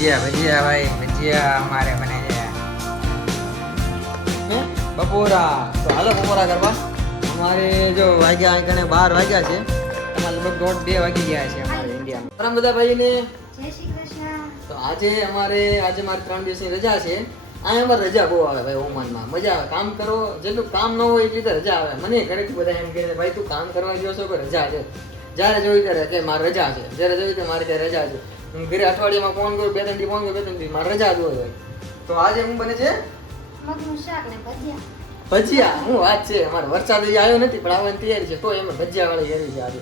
ભજીયા ભજીયા ભાઈ ભજીયા અમારે બને છે. બપોરા. તો હાલો બપોરા કરવા. અમારે જો વાગ્યા આંકણે બાર વાગ્યા છે. તમારે લગભગ દોઢ બે વાગી ગયા છે અમારે ઇન્ડિયામાં પરમ બધા ભાઈને જય શ્રી કૃષ્ણ. તો આજે અમારે આજે મારે ત્રણ દિવસની રજા છે. અહીંયા અમારે રજા બહુ આવે ભાઈ ઓમાનમાં. મજા આવે. કામ કરો. જેટલું કામ ન હોય એટલી રજા આવે. મને ઘરેથી બધા એમ કહે ભાઈ તું કામ કરવા ગયો છો કે રજા છે? જ્યારે જોઈ ત્યારે કે મારે રજા છે. જ્યારે જોઈ ત્યારે મારે ત્યાં રજા છે. હું ઘરે અઠવાડિયામાં ફોન કરું બે ત્રણ દી ફોન કરું બે ત્રણ દી. મારે રજા જ હોય. તો આજે હું બને છે? મગનું શાક ને ભજીયા. ભજીયા? હું વાત છે. અમારે વરસાદ આવ્યો નથી પણ આવવાની તૈયારી છે. તો એમાં ભજીયા વાળી એવી છે આજે.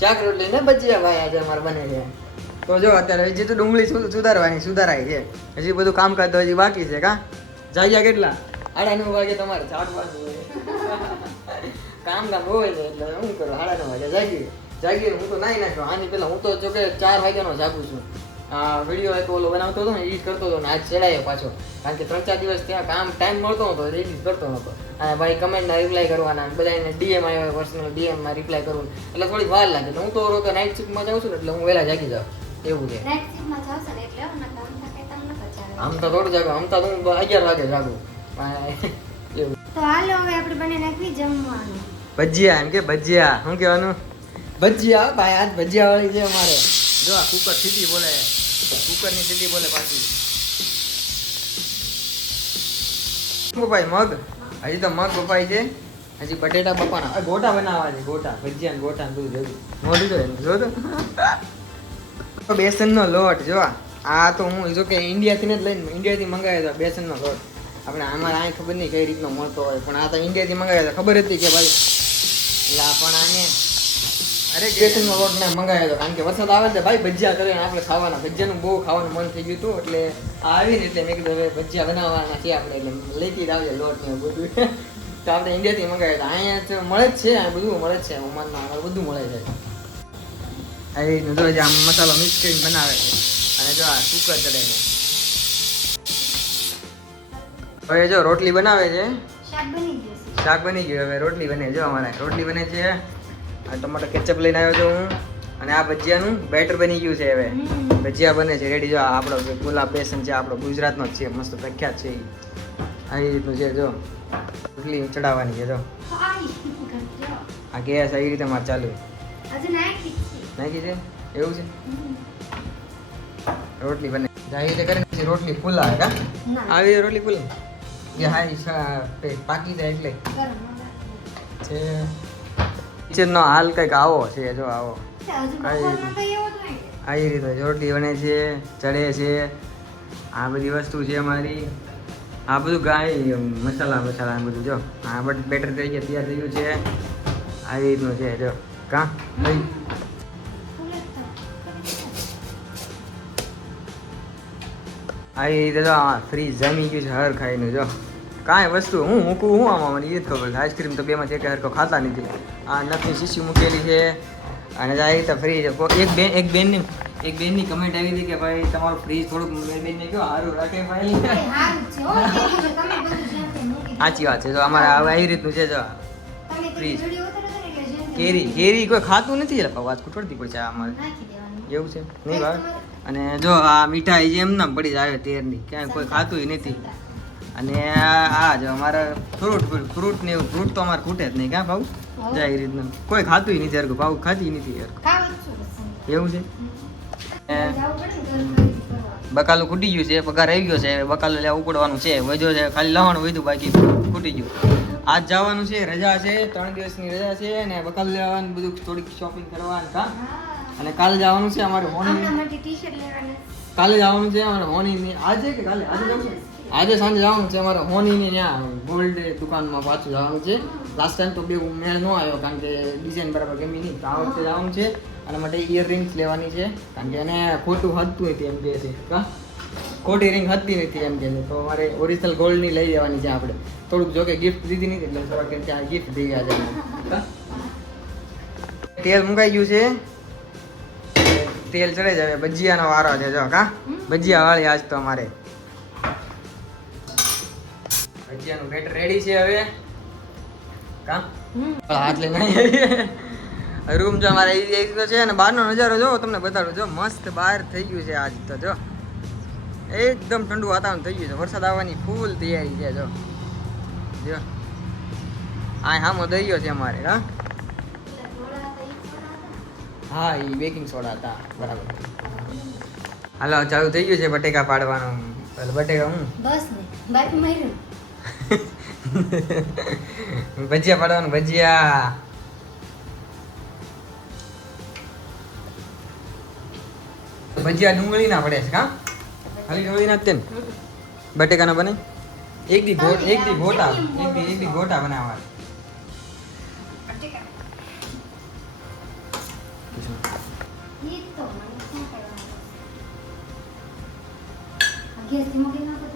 શાક રોટલી ને ભજીયા. ભાઈ આજે અમારે બને છે. તો જો અત્યારે હજી તો ડુંગળી સુધારવાની સુધારાય છે. હજી બધું કામકાજ કરતો હજી બાકી છે કા? જાગ્યા કેટલા? સાડા નવ વાગે તમારે હોય. કામ કામ હોય એટલે શું કરો સાડા નવ વાગે જાગી જાગી હું તો નાઈ નાખ્યો. આની પહેલા હું તો જો કે ચાર વાગ્યાનો જાગું છું. આ વીડિયો એક ઓલો બનાવતો હતો ને એડિટ કરતો હતો ને આજ ચડાયો પાછો. કારણ કે ત્રણ ચાર દિવસ ત્યાં કામ ટાઈમ મળતો નતો એડિટ કરતો નહોતો અને ભાઈ કમેન્ટના રિપ્લાય કરવાના બધાને ડીએમ આવ્યા પર્સનલ ડીએમમાં રિપ્લાય કરવું એટલે થોડી વાર લાગે. હું તો રોકે નાઇટ શિફ્ટમાં જાઉં છું ને એટલે હું વહેલા જાગી જાઉં. એવું છે. આમ તો થોડું જાગો. આમ તો હું અગિયાર વાગે જાગું. એવું. તો હાલો હવે આપણે બને નાખવી જમવાનું. ભજીયા એમ કે ભજીયા. શું કહેવાનું? ભજીયા ભાઈ આજ ભજીયા વાળી છે અમારે. જો આ કુકર સીધી બોલે. કુકરની સીટી બોલે પાછી. બપાઈ મગ? હજી તો મગ બપાઈ છે. હજી બટેટા બપાના ગોટા બનાવવા છે ગોટા. ભજીયા ને ગોટા બધું ભેગું મોઢું એનું જો તો બેસનનો લોટ જો આ. તો હું જો કે ઇન્ડિયાથી જ લઈને ઇન્ડિયાથી મંગાવ્યો હતો બેસનનો લોટ. આપણે અમારે આ ખબર નહીં કઈ રીતનો મળતો હોય પણ આ તો ઇન્ડિયાથી મંગાવ્યો હતો ખબર હતી કે ભાઈ એટલે પણ આને અરે બેસનનો લોટ મેં મંગાવ્યો હતો કારણ કે વરસાદ આવે તો ભાઈ ભજીયા કરે આપણે ખાવાના. ભજીયાનું બહુ ખાવાનું મન થઈ ગયું હતું એટલે આ આવીને એટલે મેં કીધું હવે ભજીયા બનાવવાના છે આપણે એટલે લેતી જ આવજે લોટ ને બધું. તો આપણે ઇન્ડિયાથી મંગાવ્યા હતા. અહીંયા તો મળે જ છે આ બધું મળે જ છે ઓમાનમાં આગળ બધું મળે છે. આ રીતનું જો જે આમ મસાલો મિક્સ કરીને બનાવે છે અને જો આ કુકર ચડે છે. હવે જો રોટલી બનાવે છે. શાક બની જશે શાક બની ગયું હવે રોટલી બને જો અમારે. રોટલી બને છે આ ટમાટર કેચઅપ લઈને આવ્યો છું હું. અને આ ભજીયાનું બેટર બની ગયું છે હવે. ભજીયા બને છે. રેડી જો આપણો ગુલાબ બેસન છે આપણો ગુજરાતનો જ છે. મસ્ત પ્રખ્યાત છે આવી રીતનું છે જો. રોટલી ચડાવવાની છે જો. આ ગેસ આવી રીતે મારે ચાલુ. નાખી છે. એવું છે? રોટલી બને. આવી રીતે કરીને રોટલી ફૂલા કા. આવી રોટલી ફૂલા કે હા પાકી જાય એટલે. છે. કિચનનો હાલ કંઈક આવો છે જો આવો. આવી રીતે. રોટલી બને છે ચડે છે. આ બધી વસ્તુ છે અમારી. આ બધું ગાય મસાલા મસાલા બધું જો. આ બટ બેટર તૈયાર થઈ ગયું છે. આવી રીતનું છે જો. કા? ભાઈ. આવી રીતે જો આ ફ્રીજ જમી ગયું છે હર ખાઈનું જો. કાંઈ વસ્તુ હું મૂકું હું આમાં મને એ જ ખબર. આઈસ્ક્રીમ તો બેમાં છે કે હરખો ખાતા નથી. આ નખની શીશી મૂકેલી છે. અને જાય રીતે ફ્રીજ એક બેન એક બેનની એક બેનની કમેન્ટ આવી હતી કે ભાઈ તમારું ફ્રીજ થોડુંક બે બેનને કહો સારું રાખે જેમ દો. સાચી વાત છે. જો અમારે આવી રીતનું છે જો. ફ્રીજ. જેમ કેરી કેરી કોઈ ખાતું નથી એટલે વાત કુટવડતી પડશે અમારે. એવું છે? નહીં ભાવે? અને જો આ મીઠાઈ જે એમ પડી જ આવે તેરની ક્યાંય કોઈ ખાતું નથી. અને આ જો અમારે ફ્રૂટ ફ્રૂટ ને એવું ફ્રૂટ તો અમારે ખૂટે જ નહીં. ક્યાં ભાવ. જાય રીતનું. કોઈ ખાતું નથી યાર ભાવ ખાતી નથી બસ એવું છે. બકાલું ખૂટી ગયું છે પગાર આવી ગયો છે બકાલો લેવા ઉપડવાનું છે વધ્યો છે ખાલી લહણ વધ્યું બાકી ખૂટી ગયું. આજ જવાનું છે રજા છે ત્રણ દિવસની રજા છે અને બકાલું લેવાનું બધું થોડીક શોપિંગ કરવાનું કા અને કાલે જવાનું છે અમારે હોની કાલે જવાનું છે અમારે હોની આજે કે કાલે? આજે જવું છે? આજે સાંજે જવાનું છે અમારે હોની ત્યાં ગોલ્ડ દુકાનમાં પાછું જવાનું છે. લાસ્ટ ટાઈમ તો બે મેળ ન આવ્યો, કારણ કે ડિઝાઇન બરાબર ગમી નહીં. તો આ વખતે જવાનું છે. અને માટે ઇયરિંગ્સ લેવાની છે. કારણ કે એને ખોટું હતું નથી એમ કહે છે. ખોટી રિંગ હતી નથી એમ કહે તો અમારે ઓરિજિનલ ગોલ્ડની લઈ લેવાની છે આપણે. થોડુંક જોકે ગિફ્ટ દીધી નથી, એટલે થોડાક ત્યાં ગિફ્ટ દઈ કા? તેલ મુકાઈ ગયું છે. તેલ ચડે જ હવે. ભજીયાનો વારો છે, જો. કા ભજીયા વાળી આજ તો અમારે. ભજીયાનું બેટર રેડી છે હવે. કા? હાથ લઈને આવી રૂમ જો અમારે એ તો છે અને બહારનો નજારો જો તમને બતાડું. જો મસ્ત બહાર થઈ ગયું છે આજ તો જો. એકદમ ઠંડુ વાતાવરણ થઈ ગયું છે. વરસાદ આવવાની ફૂલ તૈયારી છે જો. જો. આ હામો દરિયો છે અમારે હા? હા એ બેકિંગ સોડા હતા. બરાબર. હાલો ચાલુ થઈ ગયું છે બટેકા પાડવાનું. બટેકા હું? બસ ને. બાકી માર્યું. ભજીયા પાડવાનું ભજીયા. ભજીયા ડુંગળી ના પડે છે કા ખાલી ડુંગળી ના જ તે ને? બટેકાના બને એક દી ગોટ એક દી ગોટા એક દી એક દી ગોટા બનાવવા ગેસથી મૂકી નાખો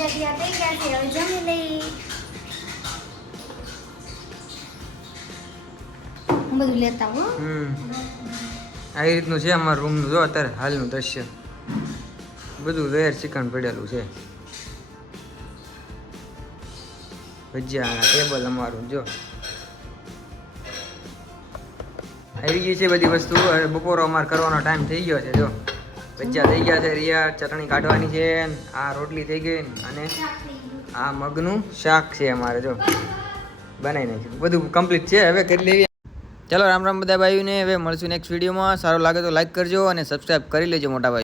હવે ભજીયા તૈયાર છે, હવે જમી લઈ. હું બધું લેતા આવી રીતનું છે અમારા રૂમનું જો અત્યારે હાલનું દ્રશ્ય. બધું વેર ચિકન પડેલું છે. ભજીયા ટેબલ અમારું, જો. આવી ગઈ છે બધી વસ્તુ. હવે બપોરો અમારે કરવાનો ટાઈમ થઈ ગયો છે, જો. ભજીયા થઈ ગયા છે, રિયા. ચટણી કાઢવાની છે આ રોટલી થઈ ગઈ અને આ મગનું શાક છે અમારે, જો. બનાવી નાખ્યું. બધું કમ્પ્લીટ છે. હવે કરી લેવી. ચાલો રામ રામ બધા ભાઈઓને. હવે મળશું નેક્સ્ટ વિડીયોમાં સારો લાગે તો લાઈક કરજો અને સબસ્ક્રાઈબ કરી લેજો મોટા ભાઈ.